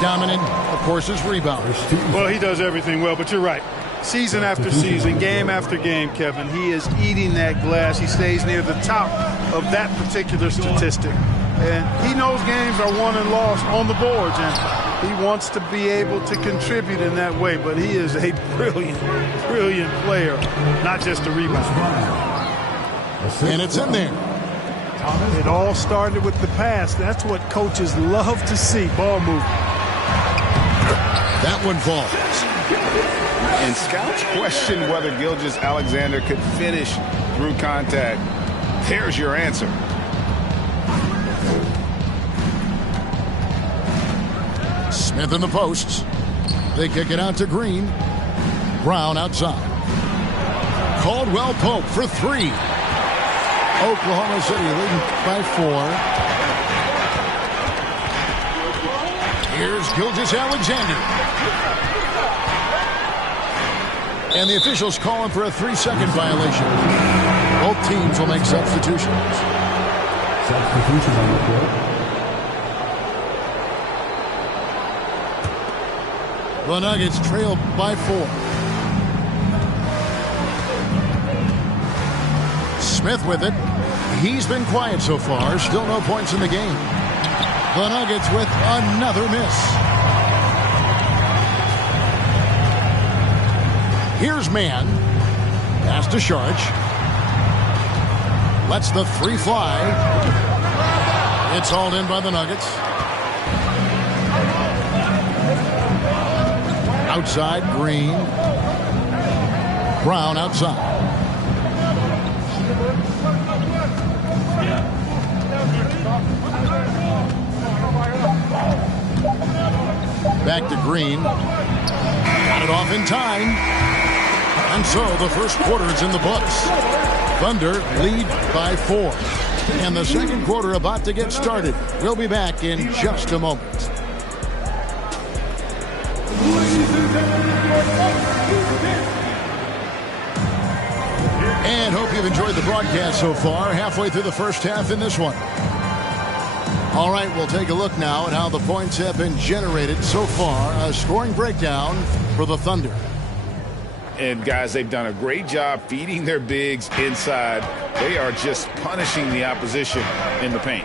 Dominant, of course, his rebounders. Well, he does everything well, but you're right. Season after season, game after game, Kevin, he is eating that glass. He stays near the top of that particular statistic. And he knows games are won and lost on the boards, and he wants to be able to contribute in that way. But he is a brilliant, brilliant player, not just a rebounder. And it's in there. It all started with the pass. That's what coaches love to see, ball movement. That one falls. And scouts question whether Gilgeous-Alexander could finish through contact. There's your answer. Smith in the posts. They kick it out to Green. Brown outside. Caldwell Pope for three. Oklahoma City leading by 4. Here's Gilgeous-Alexander. And the officials calling for a 3-second violation. Both teams will make substitutions. Substitutions on the field. The Nuggets trail by 4. Smith with it. He's been quiet so far. Still no points in the game. The Nuggets with another miss. Here's Mann. Pass to Sharge. Lets the three fly. It's hauled in by the Nuggets. Outside, Green. Brown outside. Back to Green. Got it off in time. And so the first quarter is in the books. Thunder lead by 4. And the second quarter about to get started. We'll be back in just a moment. And hope you've enjoyed the broadcast so far. Halfway through the first half in this one. All right, we'll take a look now at how the points have been generated so far. A scoring breakdown for the Thunder. And, guys, they've done a great job feeding their bigs inside. They are just punishing the opposition in the paint.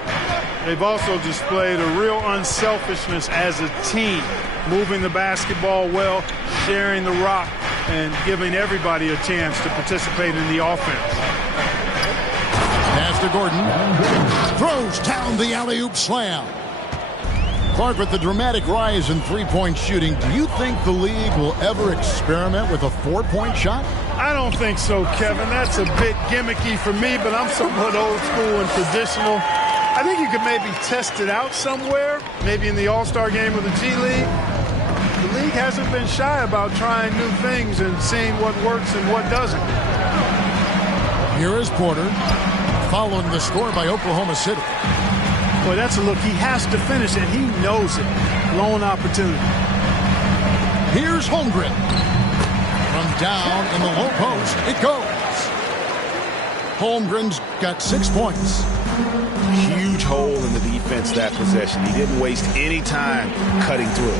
They've also displayed a real unselfishness as a team, moving the basketball well, sharing the rock, and giving everybody a chance to participate in the offense. Pass to Gordon. Throws down the alley-oop slam. Clark, with the dramatic rise in three-point shooting, do you think the league will ever experiment with a 4-point shot? I don't think so, Kevin. That's a bit gimmicky for me, but I'm somewhat old school and traditional. I think you could maybe test it out somewhere, maybe in the All-Star game of the G League. The league hasn't been shy about trying new things and seeing what works and what doesn't. Here is Porter, following the score by Oklahoma City. Boy, that's a look. He has to finish it. He knows it. Lone opportunity. Here's Holmgren. From down in the low post, it goes. Holmgren's got 6 points. Huge hole in the defense that possession. He didn't waste any time cutting through.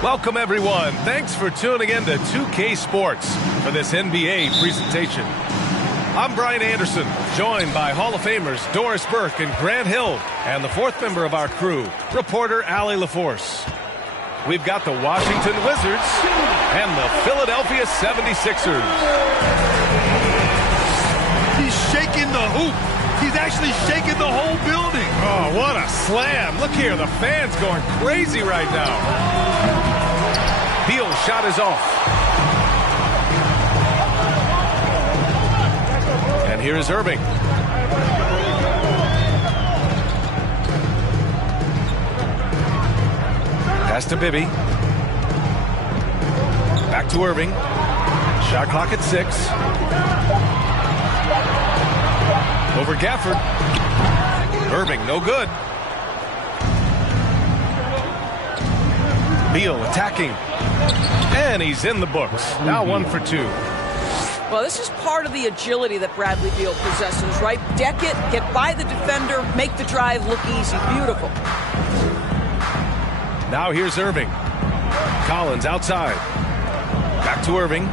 Welcome, everyone. Thanks for tuning in to 2K Sports for this NBA presentation. I'm Brian Anderson, joined by Hall of Famers Doris Burke and Grant Hill, and the fourth member of our crew, reporter Allie LaForce. We've got the Washington Wizards and the Philadelphia 76ers. He's shaking the hoop. He's actually shaking the whole building. Oh, what a slam. Look here, the fans going crazy right now. Beal's shot is off. And here is Irving. Pass to Bibby. Back to Irving. Shot clock at 6. Over Gafford. Irving, no good. Beal attacking. And he's in the books. Now 1 for 2. Well, this is part of the agility that Bradley Beal possesses, right? Deck it, get by the defender, make the drive look easy. Beautiful. Now here's Irving. Collins outside. Back to Irving.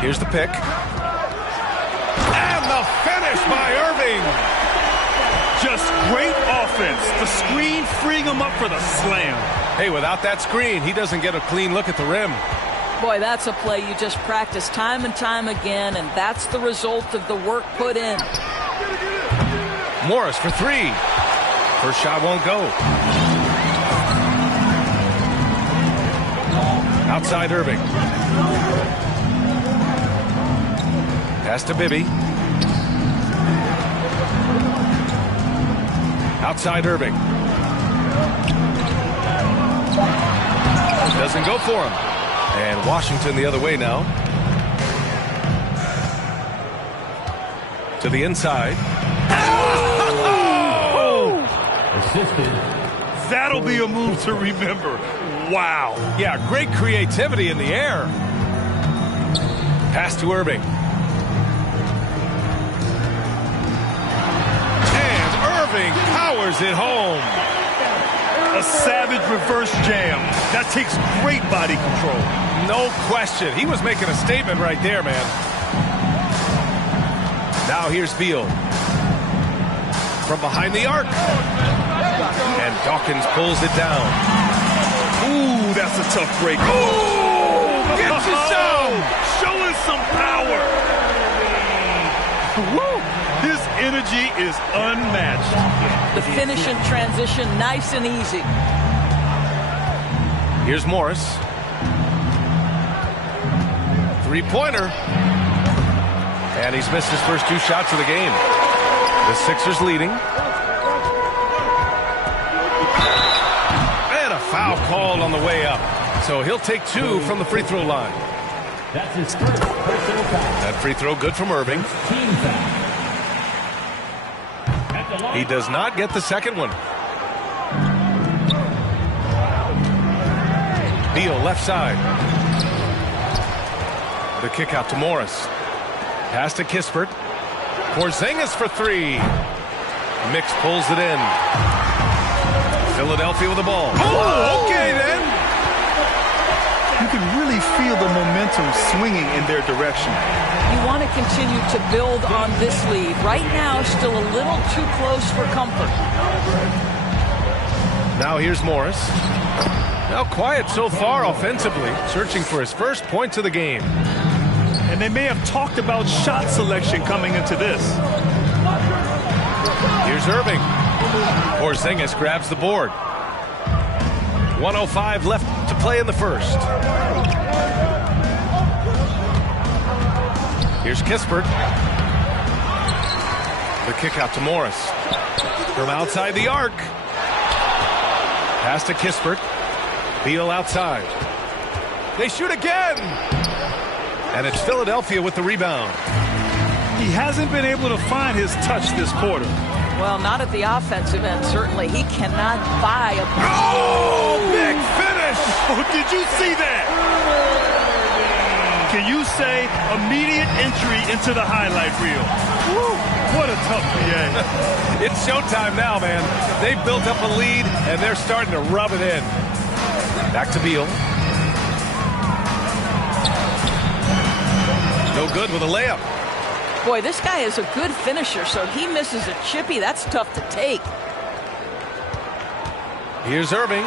Here's the pick. And the finish by Irving. Just great offense. The screen freeing him up for the slam. Hey, without that screen, he doesn't get a clean look at the rim. Boy, that's a play you just practice time and time again, and that's the result of the work put in. Morris for 3. First shot won't go. Outside Irving. Pass to Bibby. Outside Irving. Doesn't go for him. And Washington the other way now. To the inside. Oh! Assisted. That'll be a move to remember. Wow. Yeah, great creativity in the air. Pass to Irving. And Irving powers it home. A savage reverse jam. That takes great body control. No question. He was making a statement right there, man. Now here's Beal. From behind the arc. And Dawkins pulls it down. Ooh, that's a tough break. Ooh, gets it down. Showing some power. Woo. His energy is unmatched. The finish and transition, nice and easy. Here's Morris. Three-pointer. And he's missed his first 2 shots of the game. The Sixers leading. And a foul called on the way up. So he'll take 2 from the free throw line. That's his first personal foul. That free throw good from Irving. Team foul. He does not get the second one. Beal left side. The kick out to Morris. Pass to Kispert. Porzingis for 3. Mix pulls it in. Philadelphia with the ball. Oh, okay then. You can really feel the momentum swinging in their direction. You want to continue to build on this lead. Right now, still a little too close for comfort. Now here's Morris. Now quiet so far offensively, searching for his first points of the game. And they may have talked about shot selection coming into this. Here's Irving. Porzingis grabs the board. 1:05 left to play in the first. Here's Kispert. The kick out to Morris. From outside the arc. Pass to Kispert. Beal outside. They shoot again. And it's Philadelphia with the rebound. He hasn't been able to find his touch this quarter. Well, not at the offensive end, certainly. He cannot buy a... Oh, big finish! Oh, did you see that? Can you say immediate entry into the highlight reel? Woo, what a tough PA. It's showtime now, man. They've built up a lead, and they're starting to rub it in. Back to Beal. No good with a layup. Boy, this guy is a good finisher, so he misses a chippy. That's tough to take. Here's Irving.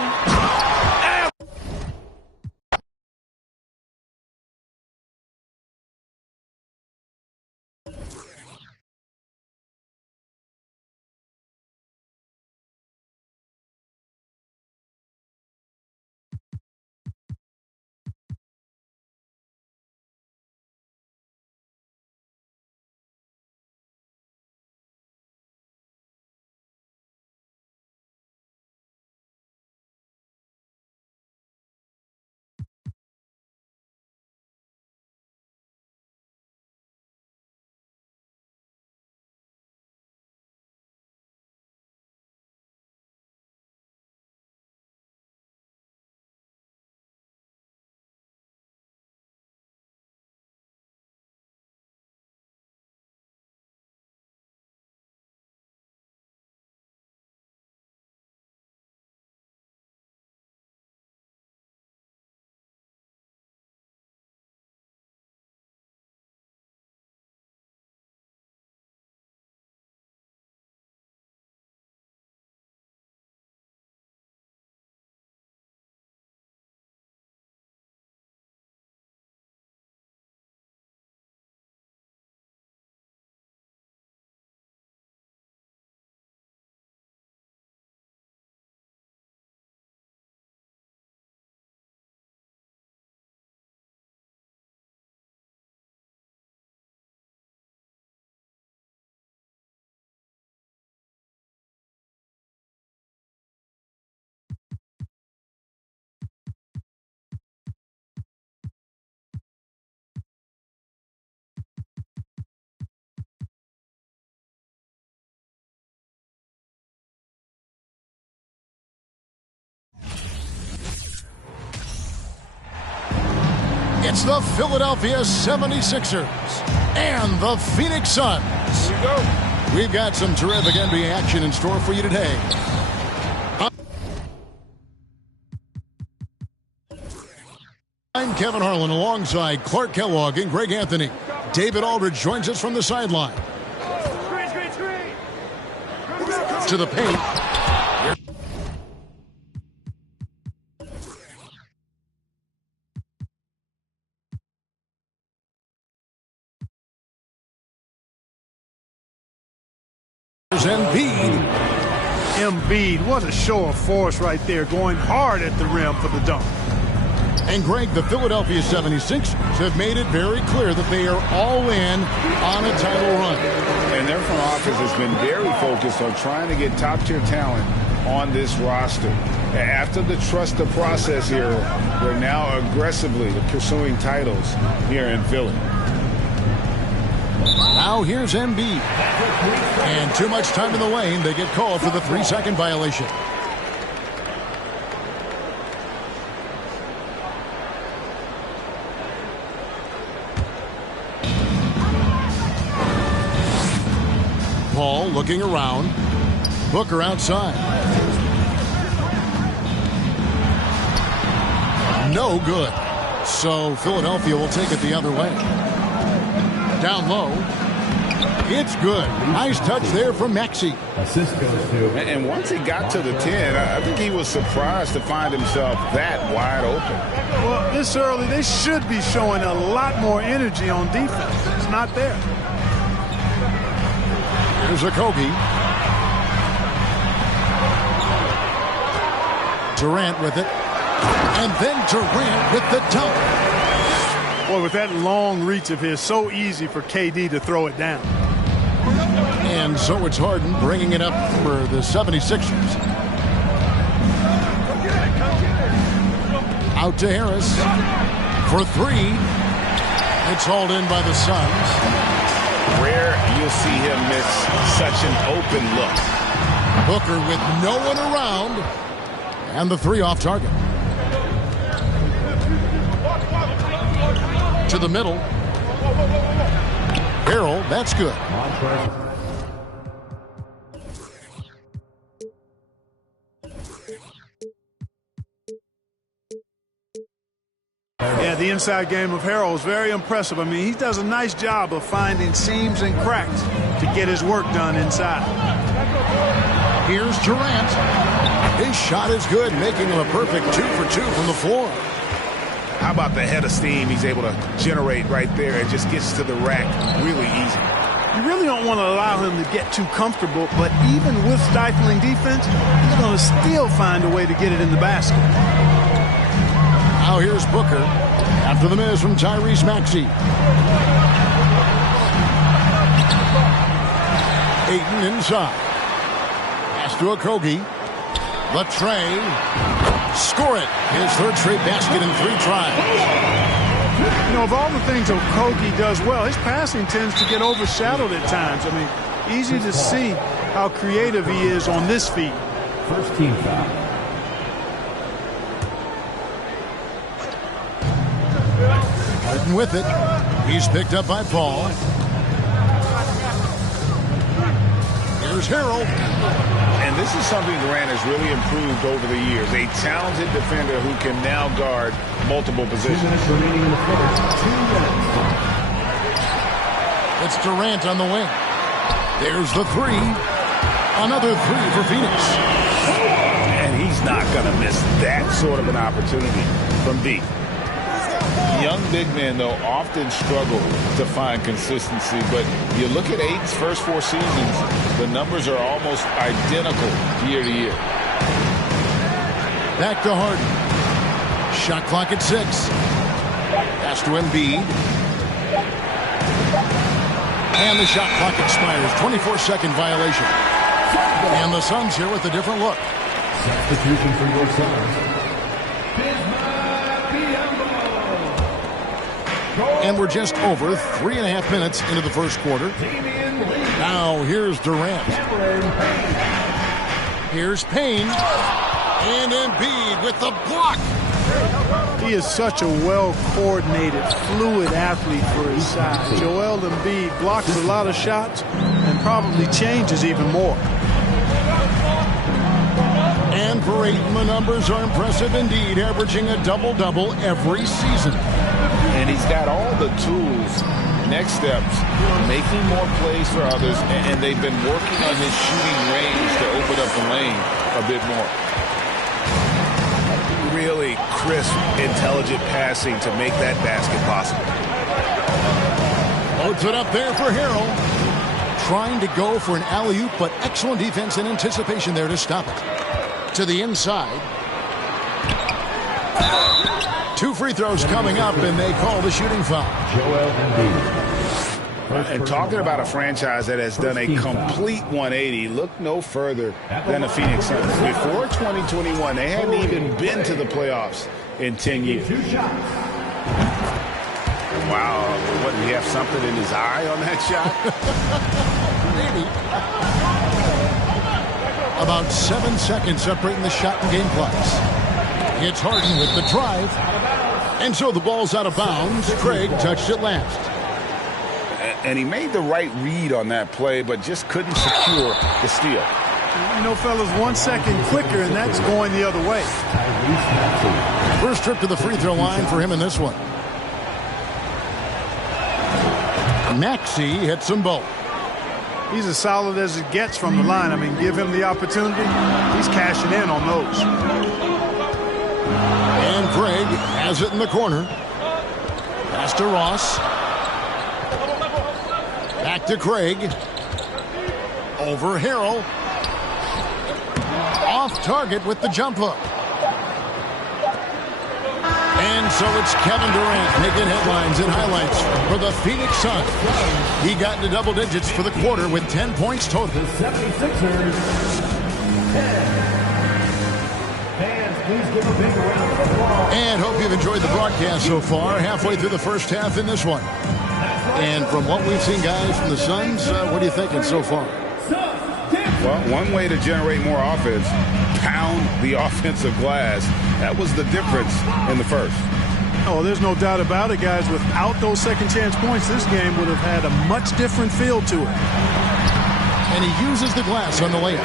It's the Philadelphia 76ers and the Phoenix Suns. Here we go. We've got some terrific NBA action in store for you today. I'm Kevin Harlan alongside Clark Kellogg and Greg Anthony. David Aldridge joins us from the sideline. To the paint. Embiid, what a show of force right there, going hard at the rim for the dunk. And Greg, the Philadelphia 76ers have made it very clear that they are all in on a title run. And their front office has been very focused on trying to get top-tier talent on this roster. After the trust the process here, they're now aggressively pursuing titles here in Philly. Now here's Embiid. And too much time in the lane. They get called for the 3-second violation. Paul looking around. Booker outside. No good. So Philadelphia will take it the other way. Down low. It's good. Nice touch there from Maxey. Assist goes to. And once he got to the 10, I think he was surprised to find himself that wide open. Well, this early, they should be showing a lot more energy on defense. It's not there. Here's a Kobe. Durant with it. And then Durant with the dunk. Boy, with that long reach of his, so easy for KD to throw it down. And so it's Harden bringing it up for the 76ers. Out to Harris for three. It's hauled in by the Suns. Rare you'll see him miss such an open look. Booker with no one around. And the three off target. To the middle. Harrell, that's good. Yeah, the inside game of Harrell is very impressive. I mean, he does a nice job of finding seams and cracks to get his work done inside. Here's Durant. His shot is good, making him a perfect 2 for 2 from the floor. How about the head of steam he's able to generate right there and just gets to the rack really easy. You really don't want to allow him to get too comfortable, but even with stifling defense, he's going to still find a way to get it in the basket. Now here's Booker after the miss from Tyrese Maxey. Ayton inside. Pass to Okogie. The tray. Score it. His third straight basket in 3 tries. You know, of all the things Okogie does well, his passing tends to get overshadowed at times. I mean, easy to see how creative he is on this feed. First team foul. Harden with it. He's picked up by Paul. Here's Harrell. And this is something Durant has really improved over the years. A talented defender who can now guard multiple positions. 2 minutes remaining in the first. 2 minutes. It's Durant on the wing. There's the 3. Another 3 for Phoenix. And he's not going to miss that sort of an opportunity from deep. Young big men, though, often struggle to find consistency. But you look at Ayton's first 4 seasons, the numbers are almost identical year to year. Back to Harden. Shot clock at 6. Pass to Embiid. And the shot clock expires. 24-second violation. And the Suns here with a different look. Substitution for your Suns. And we're just over 3.5 minutes into the first quarter. Now here's Durant. Here's Payne. And Embiid with the block. He is such a well-coordinated, fluid athlete for his size. Joel Embiid blocks a lot of shots and probably changes even more. And for Ayton, the numbers are impressive indeed, averaging a double-double every season. And he's got all the tools, next steps, making more plays for others, and they've been working on his shooting range to open up the lane a bit more. Really crisp, intelligent passing to make that basket possible. Loads it up there for Harrell. Trying to go for an alley-oop, but excellent defense and anticipation there to stop it. To the inside. 2 free throws coming up, and they call the shooting foul. Joel Embiid. And talking about a franchise that has done a complete 180, look no further than the Phoenix Suns. Before 2021, they hadn't even been to the playoffs in 10 years. 2 shots. Wow, what, did he have something in his eye on that shot? Maybe. About 7 seconds separating the shot and game clocks. It's Harden with the drive. And so the ball's out of bounds. Craig touched it last. And he made the right read on that play, but just couldn't secure the steal. You know, fellas, 1 second quicker, and that's going the other way. First trip to the free throw line for him in this one. Maxey hits them both. He's as solid as it gets from the line. I mean, give him the opportunity. He's cashing in on those. And Craig has it in the corner. Pass to Ross. Back to Craig. Over Harrell. Off target with the jump hook. And so it's Kevin Durant making headlines and highlights for the Phoenix Suns. He got into double digits for the quarter with 10 points total. The 76ers. 10. Fans, please give a big round of applause. And hope you've enjoyed the broadcast so far. Halfway through the first half in this one. And from what we've seen, guys, from the Suns, what are you thinking so far? Well, one way to generate more offense, pound the offensive glass. That was the difference in the first. Oh, there's no doubt about it, guys. Without those second chance points, this game would have had a much different feel to it. And he uses the glass on the layup.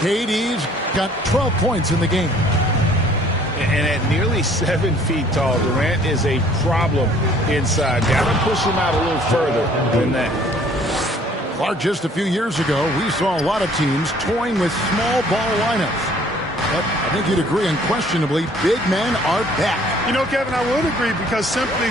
KD's got 12 points in the game. And at nearly 7 feet tall, Durant is a problem inside. Got to push him out a little further than that. Clark, just a few years ago, we saw a lot of teams toying with small ball lineups. But I think you'd agree, unquestionably, big men are back. You know, Kevin, I would agree because simply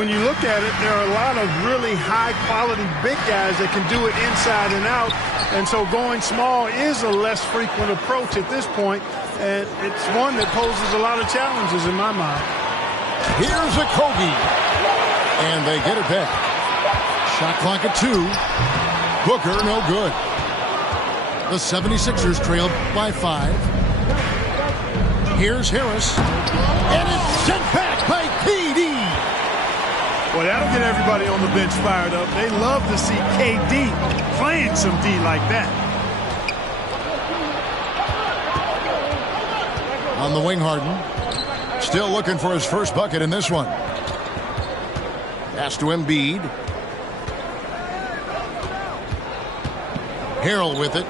when you look at it, there are a lot of really high-quality big guys that can do it inside and out. And so going small is a less frequent approach at this point, and it's one that poses a lot of challenges in my mind. Here's a Gggg, and they get it back. Shot clock at 2. Booker, no good. The 76ers trailed by 5. Here's Harris, and it's sent back by KD. Well, that'll get everybody on the bench fired up. They love to see KD playing some D like that. On the wing, Harden. Still looking for his first bucket in this one. Pass to Embiid. Harrell with it.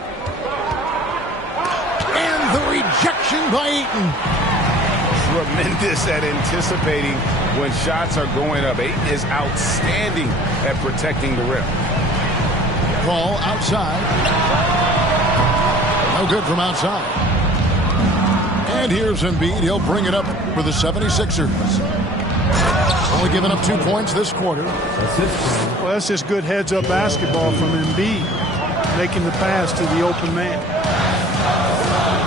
And the rejection by Ayton. Tremendous at anticipating when shots are going up. Ayton is outstanding at protecting the rim. Ball outside. No good from outside. And here's Embiid. He'll bring it up for the 76ers. Only giving up 2 points this quarter. Well, that's just good heads-up basketball from Embiid, making the pass to the open man.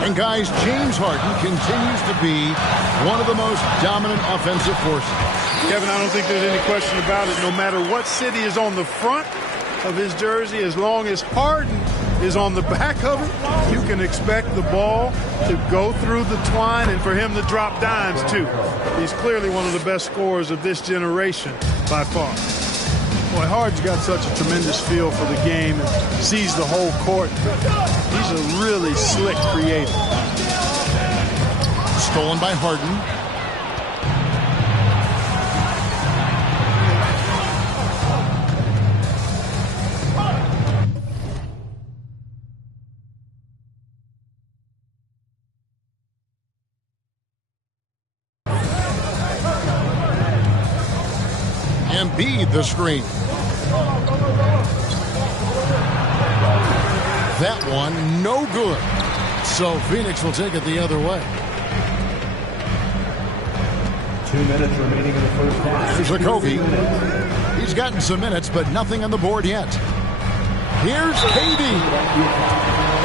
And guys, James Harden continues to be one of the most dominant offensive forces. Kevin, I don't think there's any question about it. No matter what city is on the front of his jersey, as long as Harden is on the back of it, you can expect the ball to go through the twine and for him to drop dimes too. He's clearly one of the best scorers of this generation by far. Boy, Harden's got such a tremendous feel for the game and sees the whole court. He's a really slick creator. Stolen by Harden. Embiid the screen. That one no good. So Phoenix will take it the other way. 2 minutes remaining in the first half. Here's a Gggg. He's gotten some minutes, but nothing on the board yet. Here's KD.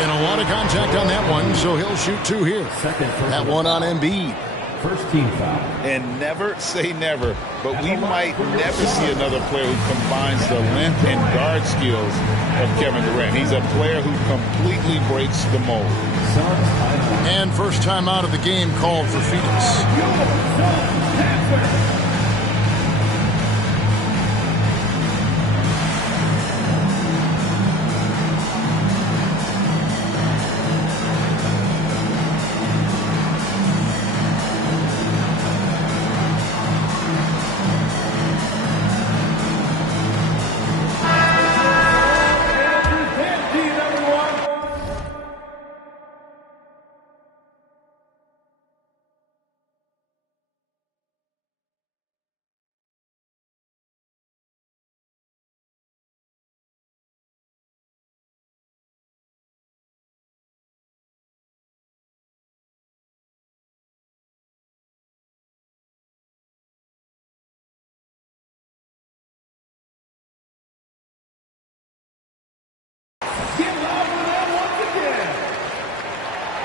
And a lot of contact on that one, so he'll shoot 2 here. That one on Embiid. First team foul. And never say never, but we might never see another player who combines the length and guard skills of Kevin Durant. He's a player who completely breaks the mold. And first time out of the game called for Phoenix.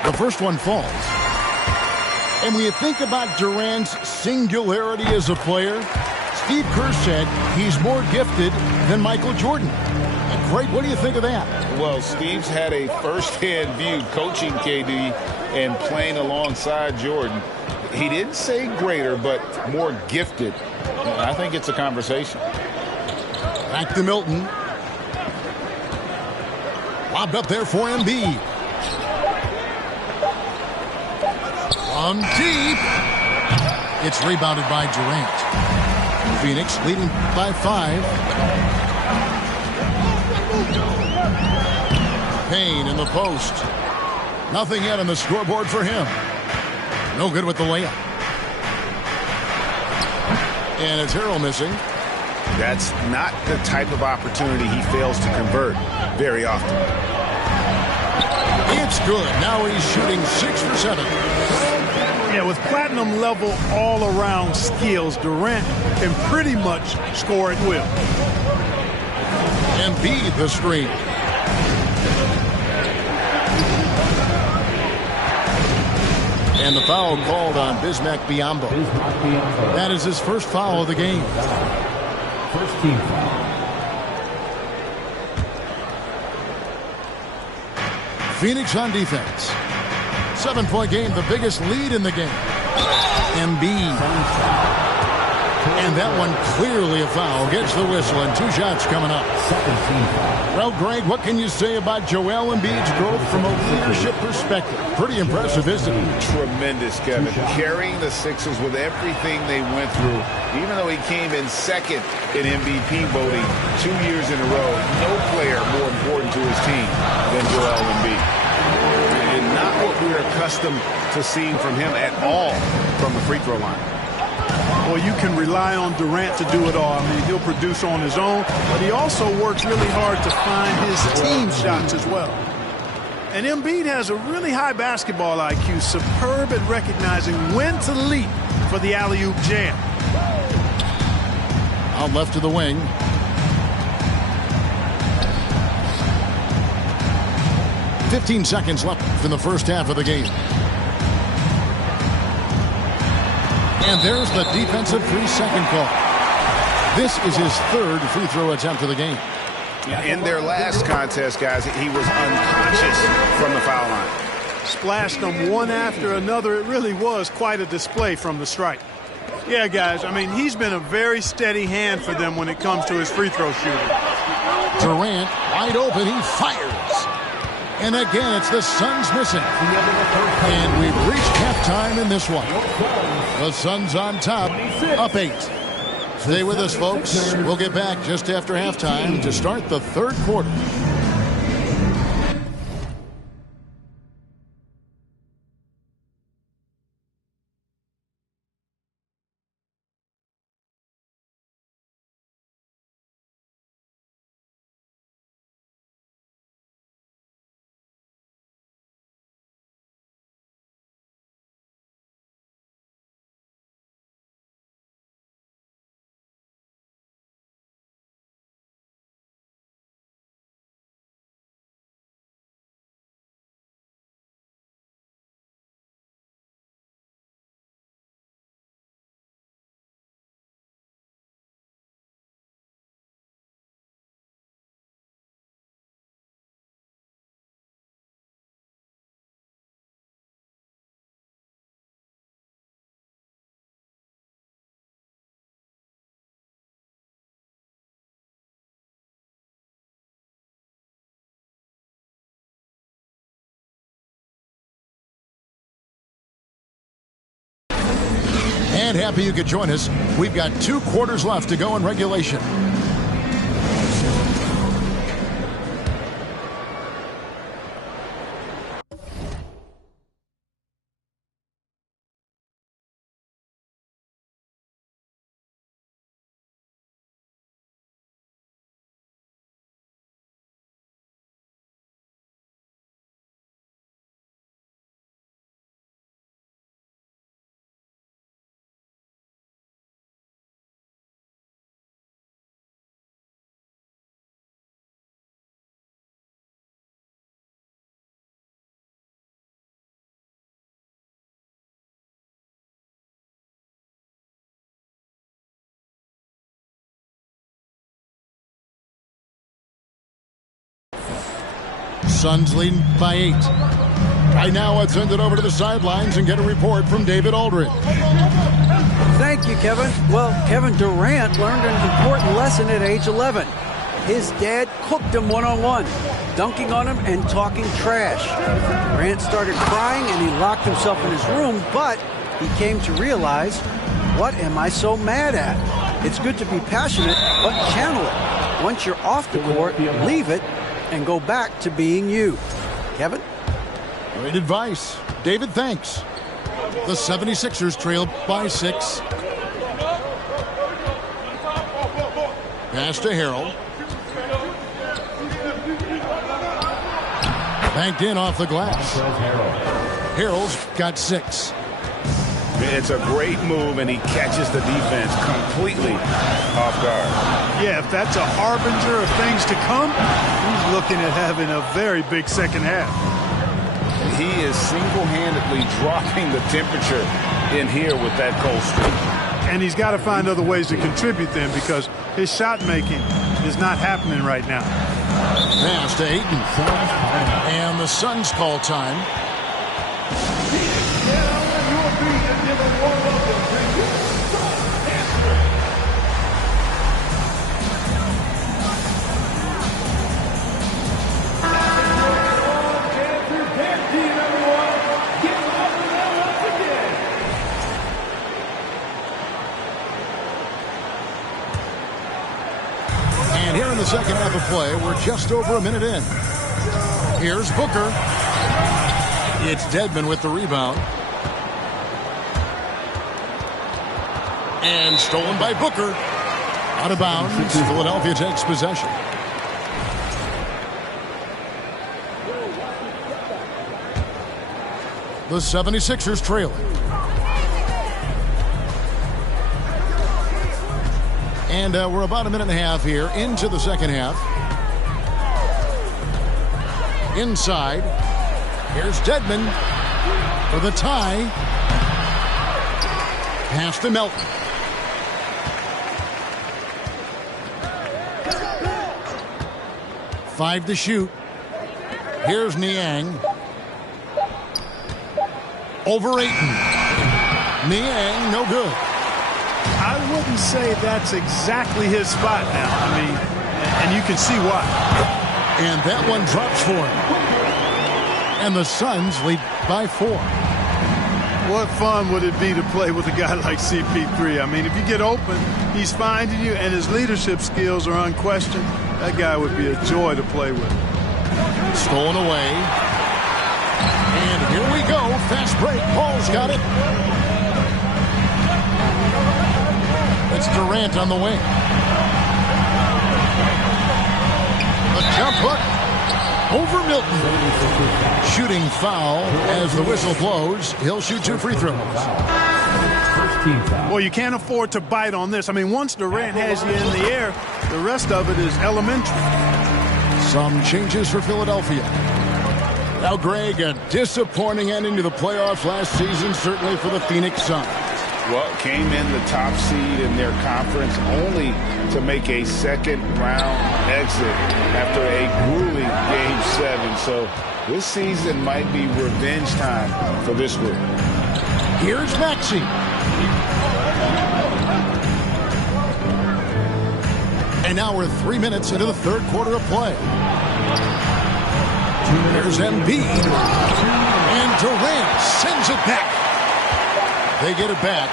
The first one falls. And when you think about Durant's singularity as a player, Steve Kerr said he's more gifted than Michael Jordan. Great, what do you think of that? Well, Steve's had a first-hand view coaching KD and playing alongside Jordan. He didn't say greater, but more gifted. And I think it's a conversation. Back to Milton. Lobbed up there for Embiid. From deep. It's rebounded by Durant. Phoenix leading by 5. Payne in the post. Nothing yet on the scoreboard for him. No good with the layup. And it's Harrell missing. That's not the type of opportunity he fails to convert very often. It's good. Now he's shooting 6 for 7. Yeah, with platinum level all-around skills, Durant can pretty much score at will. Embiid the screen. And the foul called on Bismack Biyombo. That is his first foul of the game. First team foul. Phoenix on defense. 7-point game, the biggest lead in the game. Embiid. And that one clearly a foul. Gets the whistle and 2 shots coming up. Well, Greg, what can you say about Joel Embiid's growth from a leadership perspective? Pretty impressive, isn't it? Tremendous, Kevin. Carrying the Sixers with everything they went through. Even though he came in second in MVP voting 2 years in a row, no player more important to his team than Joel Embiid. And not what we're accustomed to seeing from him at all from the free throw line. Well, you can rely on Durant to do it all. I mean, he'll produce on his own, but he also works really hard to find his team shots as well. And Embiid has a really high basketball IQ, superb at recognizing when to leap for the alley-oop jam. Out left to the wing. "15 seconds left in the first half of the game. And there's the defensive 3-second call. This is his 3rd free throw attempt of the game. In their last contest, guys, he was unconscious from the foul line. Splashed them one after another. It really was quite a display from the stripe. Yeah, guys, I mean, he's been a very steady hand for them when it comes to his free throw shooting. Durant, wide open, he fires. And again, it's the Suns missing. And we've reached halftime in this one. The Suns on top, up 8. Stay with us, folks. We'll get back just after halftime to start the 3rd quarter. And happy you could join us. We've got 2 quarters left to go in regulation. Suns leading by 8. Right now, let's send it over to the sidelines and get a report from David Aldridge. Thank you, Kevin. Well, Kevin Durant learned an important lesson at age 11. His dad cooked him one-on-one, dunking on him and talking trash. Durant started crying and he locked himself in his room, but he came to realize, what am I so mad at? It's good to be passionate, but channel it. Once you're off the court, leave it and go back to being you. Kevin? Great advice. David, thanks. The 76ers trail by 6. Pass to Harrell. Banked in off the glass. Harrell's got 6. It's a great move, and he catches the defense completely off guard. Yeah, if that's a harbinger of things to come, he's looking at having a very big second half. He is single-handedly dropping the temperature in here with that cold streak. And he's got to find other ways to contribute then, because his shot making is not happening right now. Pass to Ayton. And the Suns call time. And here in the second half of play, we're just over a minute in. Here's Booker. It's Dedmon with the rebound. And stolen by Booker. Out of bounds. Philadelphia takes possession. The 76ers trailing. And we're about a minute and a half here into the second half. Inside. Here's Dedmon for the tie. Pass to Melton. Five to shoot. Here's Niang. Over Ayton. Niang, no good. I wouldn't say that's exactly his spot now. I mean, and you can see why. And that one drops for him. And the Suns lead by 4. What fun would it be to play with a guy like CP3? I mean, if you get open, he's finding you, and his leadership skills are unquestioned. That guy would be a joy to play with. Stolen away. And here we go. Fast break. Paul's got it. It's Durant on the wing. A jump hook over Milton. Shooting foul as the whistle blows. He'll shoot 2 free throws. Well, you can't afford to bite on this. I mean, once Durant has you in the air, the rest of it is elementary. Some changes for Philadelphia. Now, Greg, a disappointing ending to the playoffs last season, certainly for the Phoenix Suns. Well, came in the top seed in their conference only to make a second-round exit after a grueling Game 7. So this season might be revenge time for this group. Here's Maxey. And now we're 3 minutes into the third quarter of play. There's Embiid. And Durant sends it back. They get it back.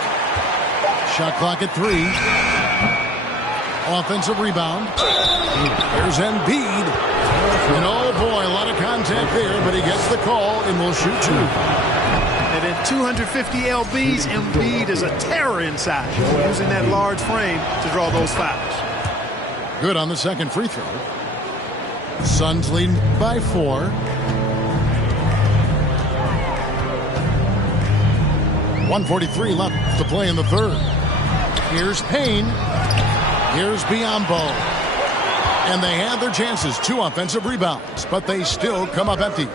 Shot clock at 3. Offensive rebound. There's Embiid. And oh boy, a lot of contact there, but he gets the call and will shoot 2. And at 250 lbs, Embiid is a terror inside, using that large frame to draw those fouls. Good on the second free throw. Suns lead by 4. 1:43 left to play in the third. Here's Payne. Here's Biyombo. And they had their chances. 2 offensive rebounds, but they still come up empty.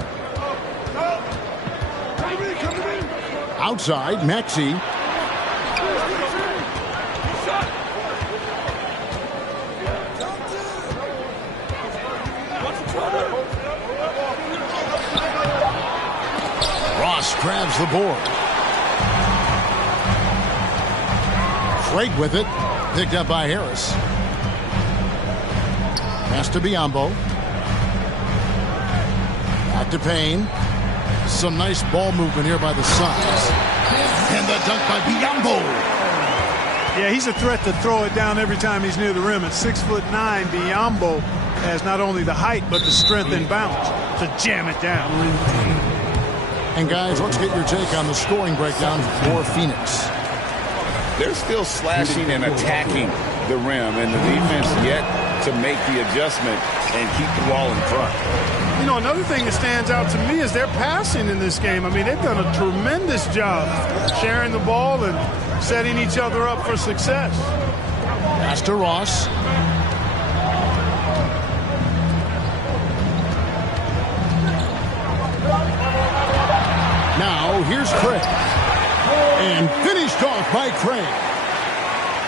Outside, Maxey. Ross grabs the board. Craig with it. Picked up by Harris. Pass to Biyombo. Back to Payne. Some nice ball movement here by the Suns. And the dunk by Biyombo. Yeah, he's a threat to throw it down every time he's near the rim. At 6'9", Biyombo has not only the height but the strength and bounce to jam it down. And guys, let's get your take on the scoring breakdown for Phoenix. They're still slashing and attacking the rim, and the defense yet to make the adjustment and keep the ball in front. You know, another thing that stands out to me is their passing in this game. I mean, they've done a tremendous job sharing the ball and setting each other up for success. Pass to Ross. Now, here's Craig. And finished off by Craig.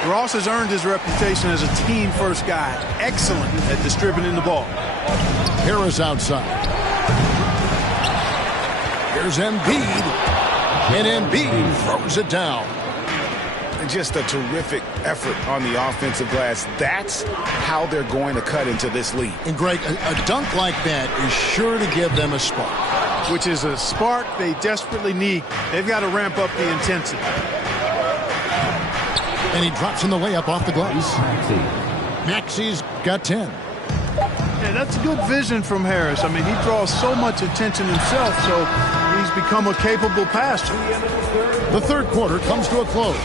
Ross has earned his reputation as a team-first guy. Excellent at distributing the ball. Harris outside. Here's Embiid. And Embiid throws it down. Just a terrific effort on the offensive glass. That's how they're going to cut into this lead. And Greg, a dunk like that is sure to give them a spark. Which is a spark they desperately need. They've got to ramp up the intensity. And he drops in the layup off the glass. Maxi's got 10. Yeah, that's good vision from Harris. I mean, he draws so much attention himself, so he's become a capable passer. The third quarter comes to a close.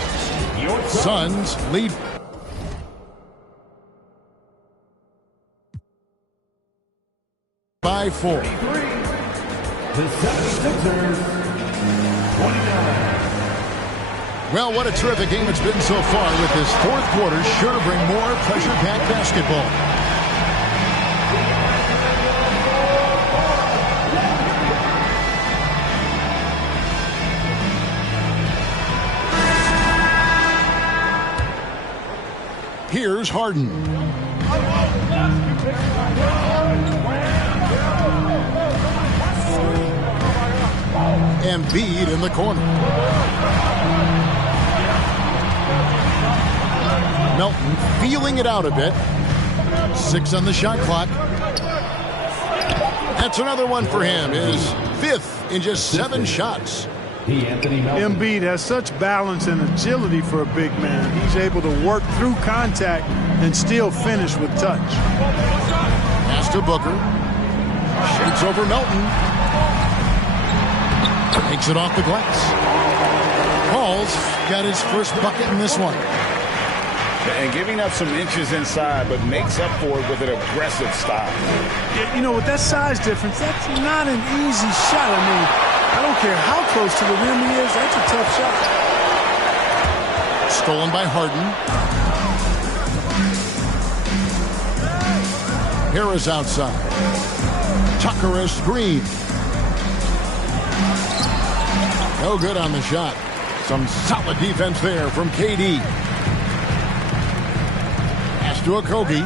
Suns lead by 4. The 76ers, 29. Well, what a terrific game it's been so far, with this fourth quarter sure to bring more pressure-packed basketball. Here's Harden. Embiid in the corner. Melton feeling it out a bit. 6 on the shot clock. That's another one for him. His 5th in just 7 shots. Embiid has such balance and agility for a big man. He's able to work through contact and still finish with touch. Pass to Booker. Shoots over Melton. Takes it off the glass. Paul's got his first bucket in this one. And giving up some inches inside, but makes up for it with an aggressive style. You know, with that size difference, that's not an easy shot. I mean, I don't care how close to the rim he is, that's a tough shot. Stolen by Harden. Harris outside. Tucker a screen. No good on the shot. Some solid defense there from KD. Pass to Okogie.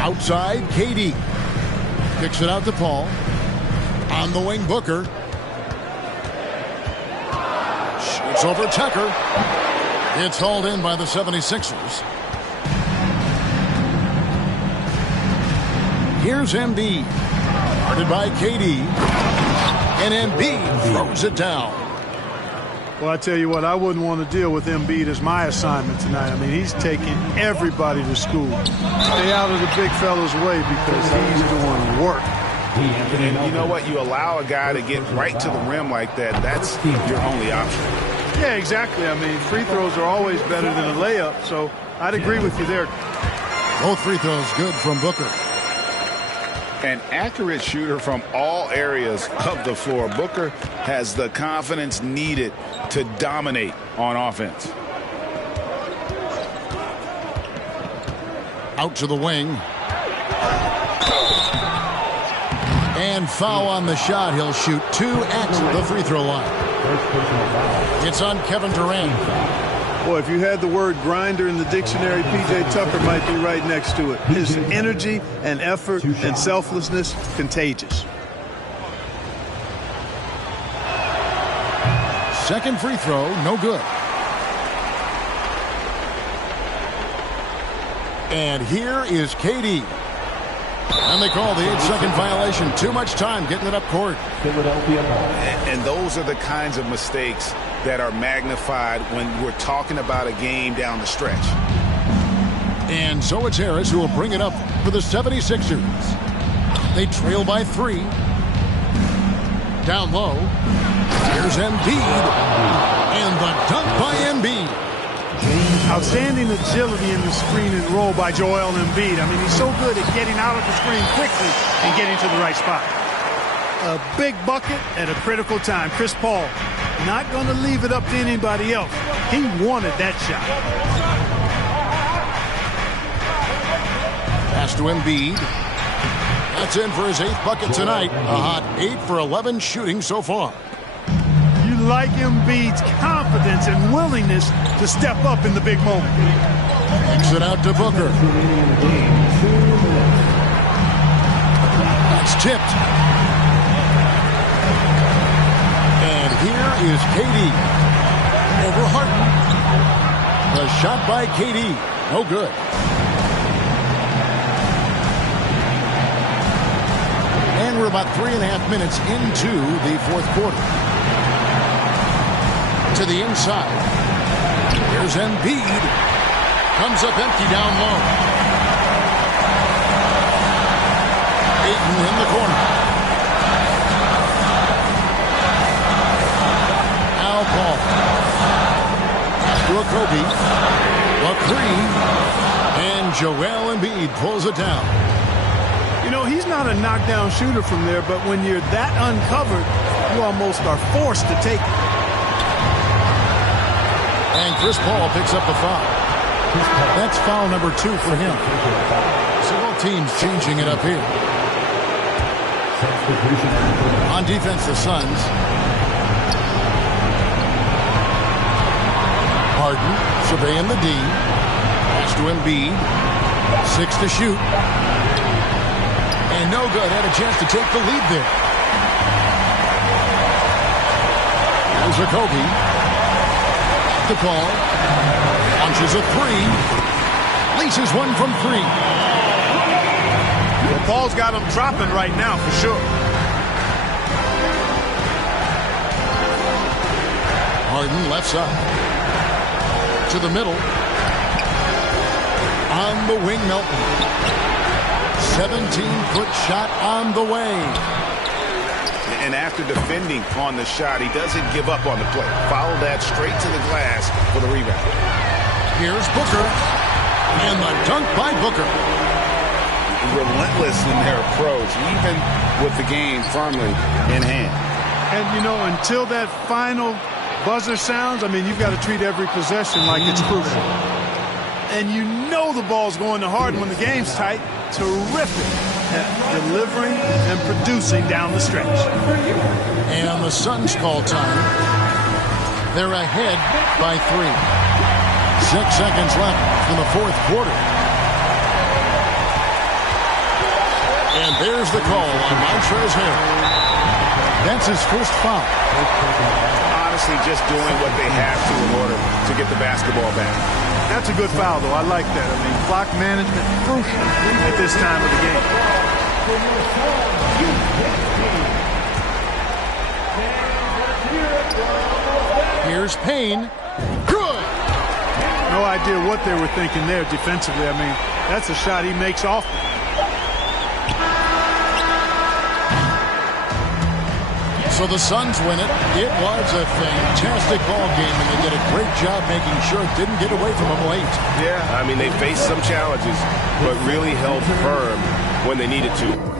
Outside, KD. Kicks it out to Paul. On the wing, Booker. Shoots over Tucker. It's hauled in by the 76ers. Here's Embiid. Guarded by KD. And Embiid throws it down. Well, I tell you what, I wouldn't want to deal with Embiid as my assignment tonight. I mean, he's taking everybody to school. Stay out of the big fella's way because he's doing work. And you know what? You allow a guy to get right to the rim like that, that's your only option. Yeah, exactly. I mean, free throws are always better than a layup, so I'd agree with you there. Both free throws good from Booker. An accurate shooter from all areas of the floor. Booker has the confidence needed to dominate on offense. Out to the wing. And foul on the shot. He'll shoot 2 at the free throw line. It's on Kevin Durant. Boy, if you had the word grinder in the dictionary, P.J. Tucker might be right next to it. His energy and effort and selflessness, contagious. Second free throw, no good. And here is KD. And they call the 8-second violation. Too much time getting it up court. And those are the kinds of mistakes that are magnified when we're talking about a game down the stretch. And so it's Harris who will bring it up for the 76ers. They trail by 3. Down low. Here's Embiid. And the dunk by Embiid. Outstanding agility in the screen and roll by Joel Embiid. I mean, he's so good at getting out of the screen quickly and getting to the right spot. A big bucket at a critical time. Chris Paul not going to leave it up to anybody else. He wanted that shot. Pass to Embiid. That's in for his 8th bucket tonight. A hot 8 for 11 shooting so far. You like Embiid's confidence and willingness to step up in the big moment. Kicks it out to Booker. That's tipped. And here is KD. Over Harden. The shot by KD. No good. And we're about 3.5 minutes into the 4th quarter. To the inside. Here's Embiid. Comes up empty down low. Ayton in the corner. Now Paul. Pass to Kobe. McCree. And Joel Embiid pulls it down. You know, he's not a knockdown shooter from there, but when you're that uncovered, you almost are forced to take it. And Chris Paul picks up the foul. That's foul number 2 for him. So both teams changing it up here. On defense, the Suns. Harden surveying the D. Pass to Embiid. 6 to shoot. And no good. Had a chance to take the lead there. Here's Kobe. The ball. Launches a 3. Leases one from 3. Well, Paul's got him dropping right now for sure. Harden left side. To the middle. On the wing, Melton. 17-foot shot on the way. And after defending on the shot, he doesn't give up on the play. Follow that straight to the glass for the rebound. Here's Booker. And the dunk by Booker. Relentless in their approach, even with the game firmly in hand. And, you know, until that final buzzer sounds, I mean, you've got to treat every possession like it's crucial. And you know the ball's going to Harden when the game's tight. Terrific at delivering and producing down the stretch. And the Suns call time. They're ahead by 3. 6 seconds left in the 4th quarter. And there's the call on Montrezl Harrell. That's his first foul. Honestly, just doing what they have to in order to get the basketball back. That's a good foul, though. I like that. I mean, clock management crucial at this time of the game. Here's Payne. Good. No idea what they were thinking there defensively. I mean, that's a shot he makes often. So the Suns win it. It was a fantastic ball game, and they did a great job making sure it didn't get away from them late. Yeah, I mean, they faced some challenges, but really held firm when they needed to.